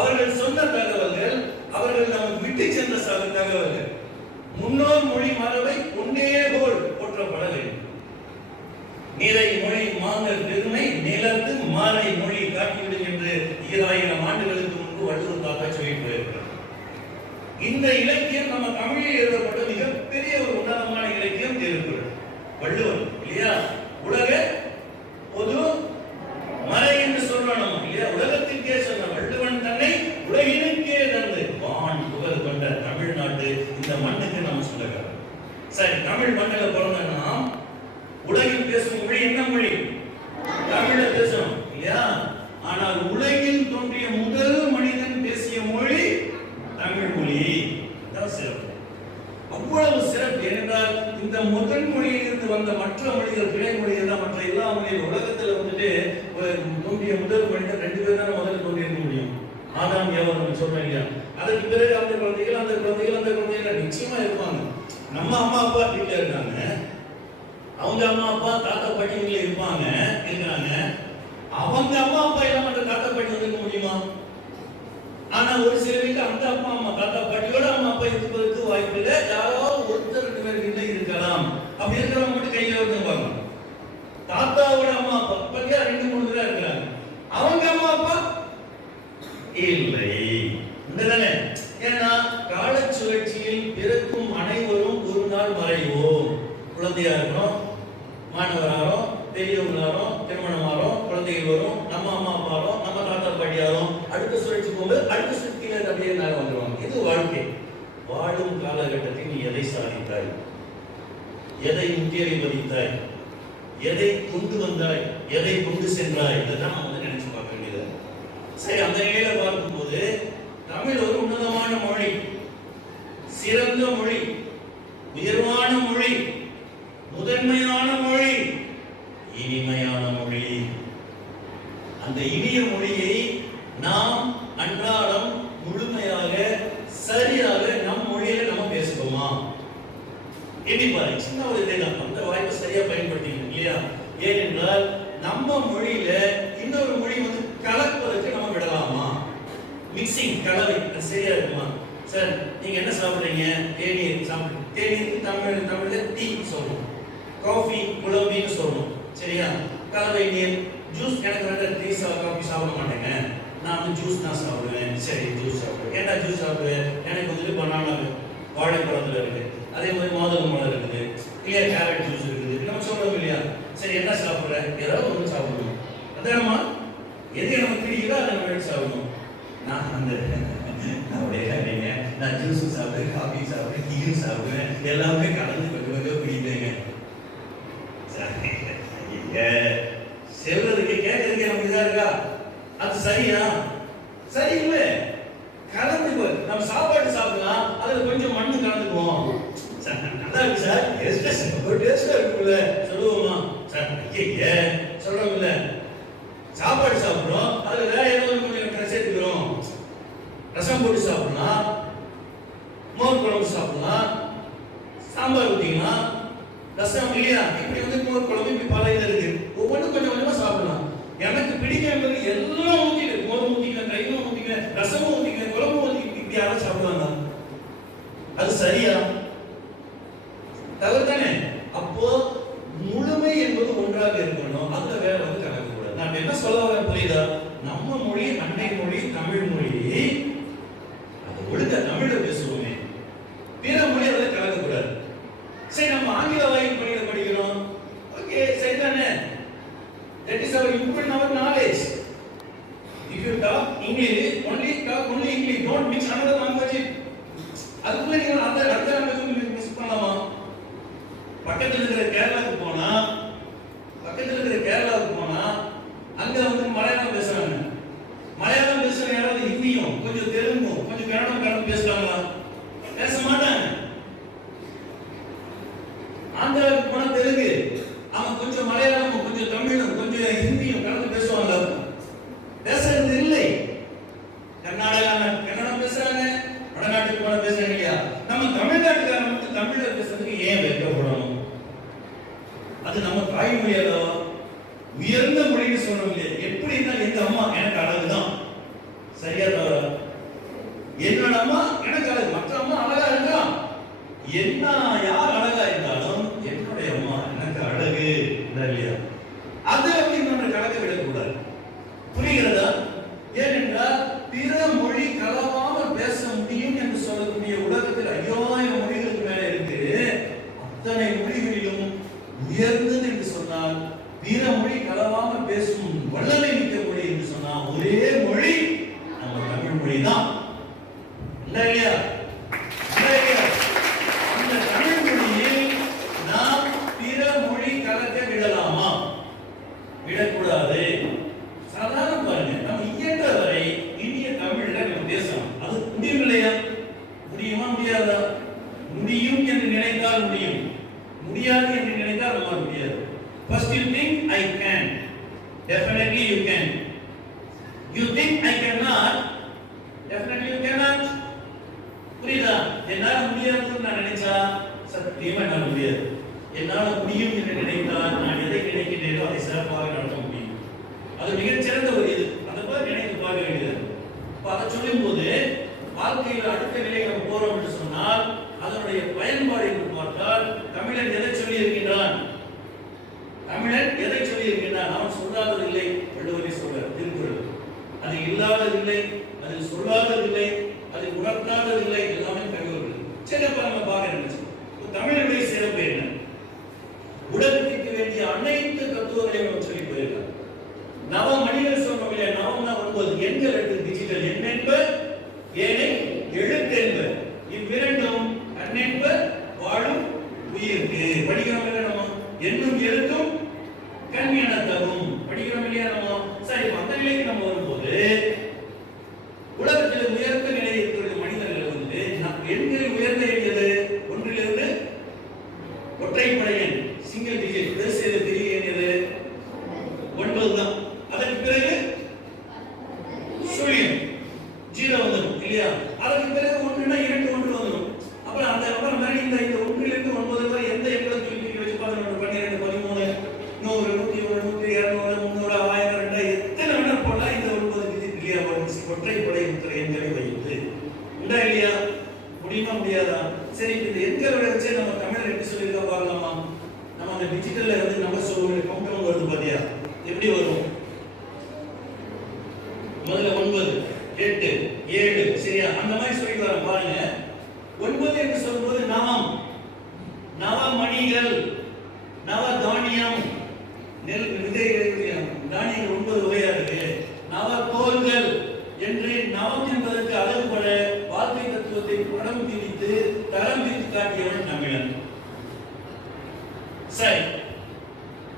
அவர்கள் சொன்ன தகவல்கள் அவர்கள் நமக்கு விட்டு சென்ற தகவல்கள். முன்னோர் மொழி மரபை கொண்டே போல் போற்றப்பட வேண்டும். நிறை மொழி மாந்தர் பெருமை நிலத்து மாலை மொழி காட்டிவிடும் என்று ஈராயிரம் ஆண்டுகளுக்கு முன்பு வள்ளுவர் தாத்தா சொல்லி போயிருக்கிறார் இந்த இலக்கியம் நம்ம தமிழில் எழுதப்பட்ட மிகப்பெரிய ஒரு உன்னதமான இலக்கியம் திருக்குறள் வள்ளுவர் இல்லையா? உலக பொது மறை என்று சொல்றோம் நம்ம இல்லையா உலகத்திற்கே சொன்ன வள்ளுவன் தன்னை உலகினுக்கே தந்து வான் புகழ் கொண்ட தமிழ்நாட்டு இந்த மண்ணுக்கு நம்ம சொல்லுகிறோம் சரி தமிழ் மண்ணில் பிறந்த நாம் உலகில் பேசும் மொழி என்ன மொழி தமிழ்ல பேசணும் இல்லையா ஆனால் உலகில் தோன்றிய முதல் மனிதன் பேசிய மொழி தமிழ் மொழி தான் சிறப்பு அவ்வளவு சிறப்பு ஏனென்றால் இந்த முதல் மொழியில் இருந்து வந்த மற்ற மொழிகள் பிழை மொழிகள் தான் மற்ற உலகத்துல வந்துட்டு தோன்றிய முதல் மனிதன் ரெண்டு பேர் தான் முதல்ல தோன்றியிருக்க முடியும். ஆதாம் ஏவன் நம்ம சொல்றோம் இல்லையா? அதுக்கு பிறகு அந்த குழந்தைகள் அந்த குழந்தைகள் அந்த குழந்தைகள் நிச்சயமா இருப்பாங்க. நம்ம அம்மா அப்பா வீட்டுல இருக்காங்க. அவங்க அம்மா அப்பா தாத்தா பாட்டி வீட்டுல இருப்பாங்க இருக்கிறாங்க அவங்க அம்மா அப்பா இல்லாம அந்த தாத்தா பாட்டி வந்துருக்க முடியுமா? ஆனா ஒரு சில வீட்டுல அந்த அப்பா அம்மா தாத்தா பாட்டியோட அம்மா அப்பா இருப்பதற்கு வாய்ப்பு இல்லை யாராவது ஒருத்தர் ரெண்டு பேர் வீட்டுல இருக்கலாம். அப்படி இருக்கிறவங்க மட்டும் கையில வந்துருப்பாங்க தாத்தாவோட அம்மா அப்பா பாத்தியா ரெண்டு மூணு பேரா இருக்கிறாங்க அவங்க அம்மா அப்பா இல்லை உண்டுதானே ஏன்னா கால சுழற்சியில் பிறக்கும் அனைவரும் ஒரு நாள் மறைவோம் குழந்தையா இருக்கணும் மாணவராரோ பெரியவங்களாரோ திருமணமாரோ குழந்தைகள் வரும் நம்ம அம்மா அப்பாரோ நம்ம தாத்தா பாட்டியாரோ அடுத்த சுழற்சி போகும்போது அடுத்த சுழற்சியில அப்படியே நாள் வந்துருவாங்க இது வாழ்க்கை வாழும் காலகட்டத்தில் நீ எதை சாதித்தாய் எதை மதித்தாய் எதை கொண்டு வந்தாய்? எதை கொண்டு சென்றாய்? இதெல்லாம் வந்து நினைச்சு பார்க்க வேண்டியது. சரி அந்த நிலையில பார்க்கும்போது தமிழ் ஒரு உன்னதமான மொழி. சிறந்த மொழி. உயர்வான மொழி. முதன்மையான மொழி. இனிமையான மொழி. அந்த இனிய மொழியை நாம் அன்றாடம் முழுமையாக சரியாக நம் மொழியில நம்ம பேசுவோமா எண்ணி பாருங்க சின்ன ஒரு இதுதான் அந்த வாய்ப்பை சரியா பயன்படுத்திக்கணும் இல்லையா? ஏனென்றால் நம்ம மொழியில இன்னொரு மொழி வந்து கலப்பதற்கு நம்ம விடலாமா? மிக்சிங் கலவை சரியா இருக்குமா? சார் நீங்க என்ன சாப்பிடுறீங்க? தேநீர் சாப்பிடு தேநீர் தமிழ் தமிழ்ல டீ சொல்லணும் காஃபி குழம்பின்னு சொல்லணும் சரியா? கலவை நீர் ஜூஸ் எனக்கு வந்து டீ காஃபி சாப்பிட மாட்டேங்க. நான் வந்து ஜூஸ் தான் சாப்பிடுவேன். சரி ஜூஸ் சாப்பிடுவேன். ஏன்டா ஜூஸ் சாப்பிடுவேன்? எனக்கு வந்துட்டு பனானா வாழைப்பழத்தில் இருக்கு. அதே மாதிரி மாதுளம் பழம் இருக்குது இல்லையா கேரட் ஜூஸ் இருக்குது நம்ம சொல்றோம் இல்லையா சரி என்ன சாப்பிடுற ஏதாவது ஒன்று சாப்பிடணும். அதானம்மா எது நம்ம தெரியுதோ அதை நம்ம எடுத்து சாப்பிடணும். நான் அந்த நான் உடைய நான் ஜூஸ் சாப்பிடுவேன் காஃபி சாப்பிடுவேன் டீயும் சாப்பிடுவேன். எல்லாமே கலந்து கொஞ்சம் கொஞ்சம் பிடிப்பேங்க செல்றதுக்கு கேட்கறதுக்கு நமக்கு இதா இருக்கா? அது சரியா? சரி இல்லை. கலந்து நம்ம சாப்பாடு சாப்பிடலாம் அதுல கொஞ்சம் மண்ணு கலந்துக்குவோம். சார், நல்லா இருக்கு சார். டேஸ்டா ஒரு இருக்குல்ல சொல்லுவோமா? சார் ஐயே அது சரியா? தவறு தானே அப்போ முழுமை என்பது ஒன்றாக இருக்கணும். அந்த வேற வந்து கலக்க கூடாது நான் என்ன சொல்ல வர புரியுதா? நம்ம மொழி அன்னை மொழி தமிழ் மொழி அது ஒழுங்கா தமிழ்ல பேசுவோமே பிற மொழி அதில் கலக்கக்கூடாது சரி நம்ம ஆங்கில வாயில் மொழியில படிக்கிறோம் ஓகே சரி தானே that is our improve our knowledge if you talk English only talk only English don't mix another language அதுக்குள்ள நீங்க அந்த அடுத்த லாங்குவேஜ் மிஸ் பண்ணலாமா? பக்கத்துல இருக்கிற கேரளாவுக்கு போனா பக்கத்துல இருக்கிற கேரளாவுக்கு போனா அங்க வந்து மலையாளம் பேசுறாங்க. மலையாளம் பேசுற யாராவது ஹிந்தியும் கொஞ்சம் தெலுங்கும் கொஞ்சம் கன்னடம் கலந்து பேசுறாங்களா? பேச மாட்டாங்க. ஆந்திராவுக்கு போனா தெலுங்கு அவன் கொஞ்சம் மலையாளமும் கொஞ்சம் தமிழும் கொஞ்சம் ஹிந்தியும் கலந்து பேசுவாங்க பேசுறது இல்லை. கர்நாடகா கன்னடம் பேசுறாங்க வடநாட்டுக்கு போன தலைமுறையாக சொல்லும் போது வாழ்க்கையில் அடுத்த நிலை நம்ம போறோம் என்று சொன்னால் அதனுடைய பயன்பாடு என்று பார்த்தால் தமிழன் எதை சொல்லி இருக்கின்றான் தமிழன் எதை சொல்லி இருக்கின்றான் அவன் சொல்லாதது இல்லை வள்ளுவரை சொல்றார் திருக்குறள். அது இல்லாததில்லை அதில் சொல்லாதது இல்லை அது உணர்த்தாததில்லை எல்லாமே தகவல்கள். சிறப்பா நம்ம பார்க்க நினைச்சோம். தமிழனுடைய சிறப்பு என்ன? உலகத்திற்கு வேண்டிய அனைத்து தத்துவங்களையும் சொல்லி போயிருக்கார் நவ வரும் முதல்ல ஒன்பது எட்டு ஏழு சரியா? அந்த மாதிரி சொல்லிட்டு வர பாருங்க. ஒன்பது என்று சொல்லும்போது நவம். நவ நவ தானியம் நெல் தானியங்கள் ஒன்பது வகையா இருக்கு. நவ கோல்கள் என்று நவம் என்பதற்கு அளவுபட வாழ்க்கை தத்துவத்தை படம் திணித்து தரம் பிரித்து காட்டியவன் தமிழன். சரி.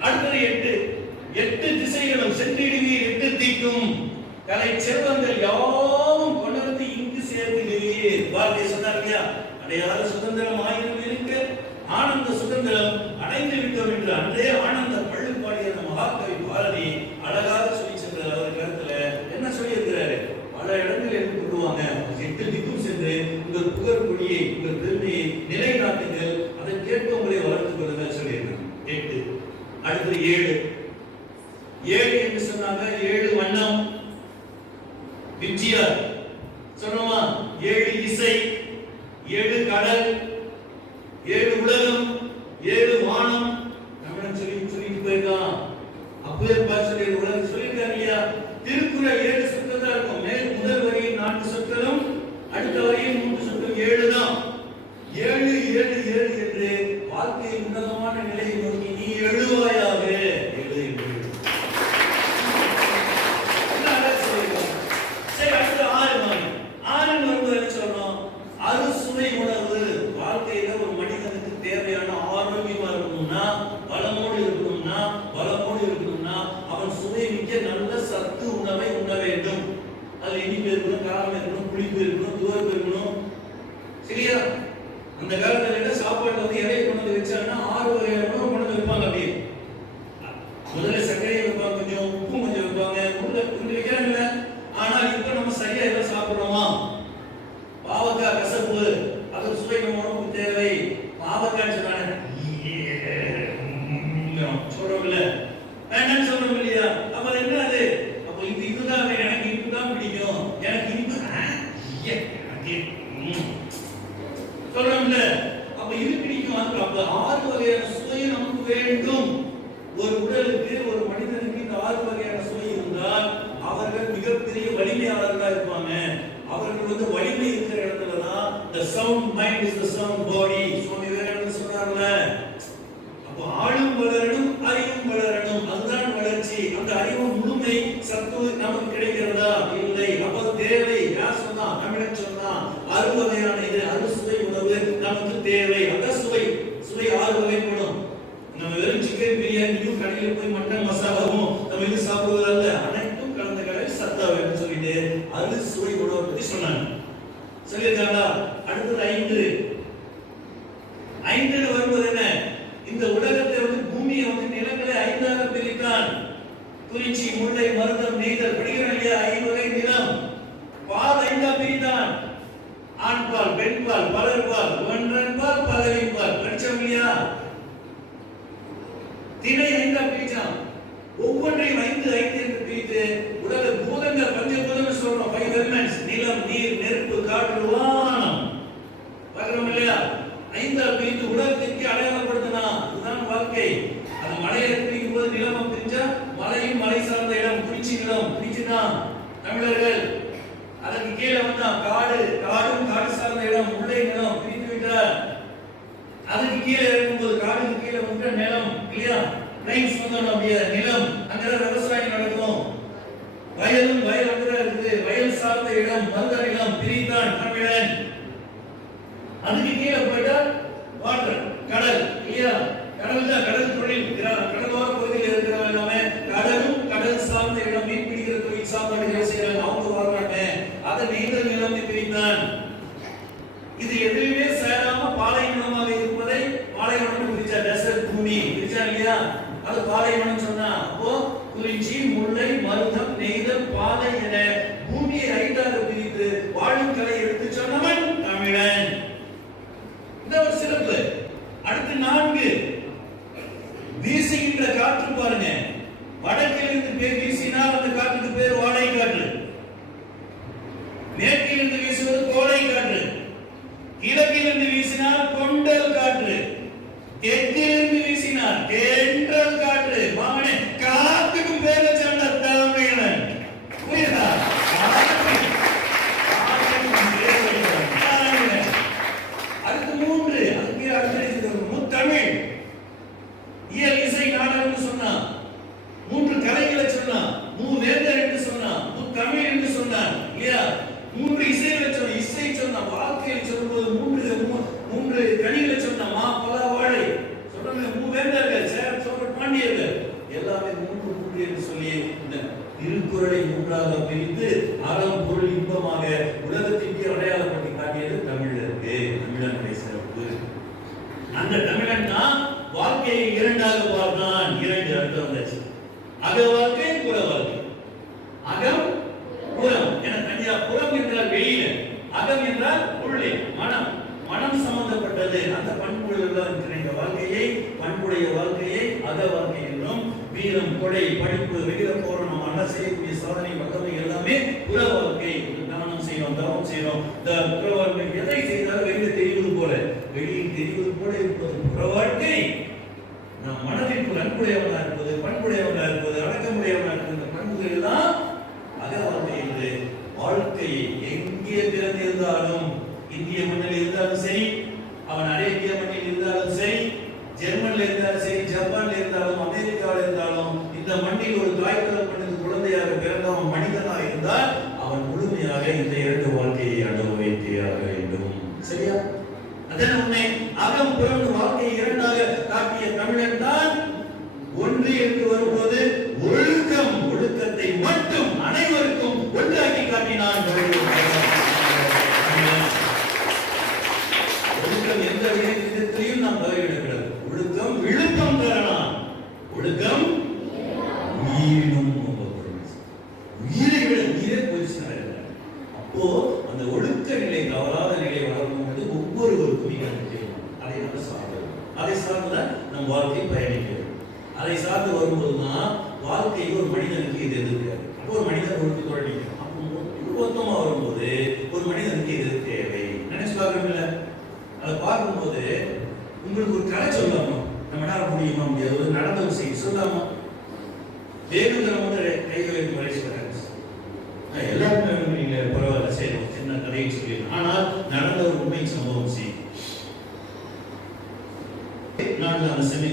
அடுத்தது எட்டு. எட்டு கலை செல்வங்கள் யாவும் கொண்டிருந்து இங்கு சேர்ந்து நிலையே பாரதிய சொன்னார் இல்லையா அடையாத சுதந்திரம் ஆயிரம் இருக்கு ஆனந்த சுதந்திரம் அடைந்து விட்டோம் என்று அன்றே ஆனந்த பள்ளுப்பாடி அந்த மகாகவி பாரதி அழகாக சொல்லி சென்றார். அவர் கருத்துல என்ன சொல்லி இருக்கிறாரு பல இடங்களில் என்ன பண்ணுவாங்க எட்டு திக்கும் சென்று உங்கள் புகழ் மொழியை உங்கள் பெருமையை நிலைநாட்டுங்கள். அதை கேட்டு உங்களை வளர்த்துக் கொள்ளுங்கள் சொல்லியிருக்காங்க எட்டு. அடுத்து ஏழு. ஏழு என்று சொன்னாங்க. ஏழு வண்ணம். விஞ்சியார் சொன்னோமா ஏழு இசை ஏழு கடல் வந்து வலிமை இருக்கிற இடத்துல தான் the sound mind is the sound body. சுவாமி விவேகானந்தர் சொன்னார்ல அப்போ ஆளும் வளரணும் அறிவும் வளரணும். அதுதான் வளர்ச்சி. அந்த அறிவு முழுமை சத்து நமக்கு கிடைக்கிறதா? இல்லை. அப்போ தேவை. யார் சொன்னா? தமிழன் சொன்னா ஆறு வகையான இது. அறு சுவை உணவு நமக்கு தேவை. அந்த சுவை. சுவை ஆறு வகைப்படும். நம்ம வெறும் சிக்கன் பிரியாணியும் கடையில் போய் மட்டன் மசாலாவும் நம்ம இது சாப்பிடுவதல்ல. ஆனால் சொன்னாங்க. சொல்லியிருக்காங்களா? அடுத்தது ஐந்து. ஐந்து வருவது என்ன இந்த உலகத்தை வந்து பூமியை வந்து நிலங்களை ஐந்தாக பிரித்தான் குறிச்சி முல்லை மருதம் நெய்தல் படிக்கிறோம் இல்லையா ஐவகை நிலம் பால் ஐந்தா பிரித்தான் ஆண் பால் பெண் பால் பலர் பால் ஒன்றன் பால் பலரின் பால் படிச்சோம் இல்லையா திணை ஐந்தா பிரிச்சான் ஒவ்வொன்றையும் ஐந்து ஐந்து என்று பிரித்து உலக பூதங்கள் பஞ்சபூதங்கள் சொல்றோம் ஃபைவ் எலிமெண்ட்ஸ் நிலம் நீர் நெருப்பு காற்று வானம் பார்க்கிறோம் இல்லையா ஐந்தால் பிரித்து உலகத்திற்கு அடையாளப்படுத்தினா இதுதான் வாழ்க்கை அது மலையை பிரிக்கும் போது நிலம பிரிஞ்சா மலையும் மலை சார்ந்த இடம் குறிச்சி நிலம் குறிச்சினா தமிழர்கள் அதற்கு கீழே வந்தா காடு காடும் காடு சார்ந்த இடம் முல்லை நிலம் பிரித்து விட்டார் அதுக்கு கீழே இருக்கும்போது காடுக்கு கீழே வந்து நிலம் இல்லையா பிளைன்ஸ் வந்தோம் நிலம். அங்கதான் விவசாயம் நடக்கும். வயலும் வயல் அங்கதான் இருக்குது. வயல் சார்ந்த இடம் மருத நிலம் பிரித்தான் தமிழன் அதுக்கு கீழே போயிட்டா வாட்டர் கடல். இல்லையா? கடல் தான் கடல் தொழில். கடலோர பகுதியில் இருக்கிறவங்க எல்லாமே கடலும் கடல் சார்ந்த இடம் மீன் பிடிக்கிற தொழில் சார்ந்த வேலை செய்யறாங்க. அவங்க வர்றாங்க அதை நீந்தல் நிலம் பிரித்தான் இது எது? அது பாலைவனம் சொன்னா அப்போ குறிச்சி முல்லை மருதம் நெய்தல் பாலை என பூமியை ஐந்தாக பிரித்து வாழும் கலை எடுத்து சொன்னவன் தமிழன் இந்த ஒரு சிறப்பு அடுத்து நான்கு வீசுகின்ற காற்று பாருங்க வடக்கிலிருந்து பேர் வீசினால் அந்த காற்றுக்கு பேர் வாடகை காற்று மேற்கிலிருந்து வீசுவது கோடை காற்று கிழக்கிலிருந்து வீசினால் கொண்டல் காற்று தெற்கிலிருந்து வீசினால் தென்றல் காற்று மாமனே காத்துக்கு பேர் வச்சாண்ட தமிழன் புரியுதா காற்று. காற்றுக்கு பேர் வச்சான் தமிழன். அடுத்து மூன்று அதுக்கு அடுத்து இருக்கிறது முத்தமிழ் இயல் இசை நாடகம் சொன்னா மூன்று கலைகளை சொன்னா மூ வேந்தர் என்று சொன்னா முத்தமிழ் என்று சொன்னான் இல்லையா மூன்று இசைகளை சொன்ன இசை சொன்ன வாழ்க்கையில் சொல்லும்போது மூன்று மூன்று கனிகளை சொன்ன மா பல வாழை சொல்றாங்க மூ வேந்தர்கள் சேர சோழ பாண்டியர்கள். எல்லாமே மூன்று மூன்று என்று சொல்லி இந்த திருக்குறளை மூன்றாக பிரித்து அறம் பொருள் இன்பமாக உலகத்திற்கு அடையாளப்பட்டு காட்டியது தமிழருக்கு தமிழனுடைய சிறப்பு. அந்த தமிழன் தான் வாழ்க்கையை இரண்டாக பார்த்தான் இரண்டு அர்த்தம் வந்தாச்சு. அக வாழ்க்கை புற வாழ்க்கை அகம் புறம் என தனியா புறம் அகம் என்றால் உள்ளே மனம். மனம் சம்பந்தப்பட்டது. அந்த பண்புகள் இருக்கிற இந்த வாழ்க்கையை பண்புடைய வாழ்க்கையை அக வாழ்க்கை என்றும் வீரம் கொடை படிப்பு வெளியில போறோம் நம்ம அண்ணா செய்யக்கூடிய சாதனை வல்லமை எல்லாமே புற வாழ்க்கை. தானம் செய்யறோம் தவம் செய்யறோம். இந்த புற வாழ்க்கை எதை செய்தாலும் வெளியில் தெரிவது போல. வெளியில் தெரிவது போல இருப்பது புற வாழ்க்கை. நம் மனதிற்கு அன்புடையவனா இருப்பது பண்புடையவனாக இருப்பது அடக்கமுடையவனா இருப்பது இந்த பண்புகள் எல்லாம் அக வாழ்க்கை என்று வாழ்க்கையை எங்கே பிறந்திருந்தாலும் இந்திய மண்ணில் இருந்தாலும் சரி அவன் அரேபிய மண்ணில் இருந்தாலும் சரி ஜெர்மன்ல இருந்தாலும் சரி ஜப்பான்ல இருந்தாலும் அமெரிக்காவில் இருந்தாலும் இந்த மண்ணில் ஒரு தாய் தகப்பனுக்கு குழந்தையாக பிறந்தவன் மனிதனாக இருந்தால் அவன் முழுமையாக இந்த இரண்டு வாழ்க்கையை அனுபவித்தே ஆக வேண்டும். சரியா அதன் உண்மை அகம் புறம் வாழ்க்கையை இரண்டாக காட்டிய தமிழன் தான் ஒன்று என்று வரும்போது ஒழுக்கம் ஒழுக்கத்தை மட்டும் அனைவருக்கும் ஒன்றாக்கி காட்டினான் ஒழுக்கம் எந்த விதத்திலையும் நாம் தவறிவிடக்கூடாது ஒழுக்கம் விழுப்பம் தரலாம் ஒழுக்கம் உயிரினும் ரொம்ப பொறுமை. உயிரை விட உயிரே போயிடுச்சு அப்போ அந்த ஒழுக்க நிலை தவறாத நிலை வளரும் போது ஒவ்வொருவருக்கும் மிக முக்கியம் அதை நம்ம சார்ந்து அதை சார்ந்துதான் நம் வாழ்க்கை பயணிக்க வேண்டும் அதை சார்ந்து வரும்போதுதான் வாழ்க்கையில் ஒரு மனிதனுக்கு இது எதிர்க்காது கொடுத்து ஒரு மனிதன் வரும்போது ஒரு மனிதனுக்கு இது தேவை. நினைச்சு பார்க்கணும்ல அதை பார்க்கும்போது உங்களுக்கு ஒரு கலை சொல்லாமா நம்ம என்ன முடியுமா முடியாது. ஒரு நடந்த விஷயம் சொல்லாமா வேணுங்கிற வந்து கைகளை வைத்து எல்லாருமே நீங்க பரவாயில்ல சரி சின்ன கதையும் சொல்லிடலாம். ஆனால் நடந்த ஒரு உண்மை சம்பவம் செய்யும் நான் அந்த செமி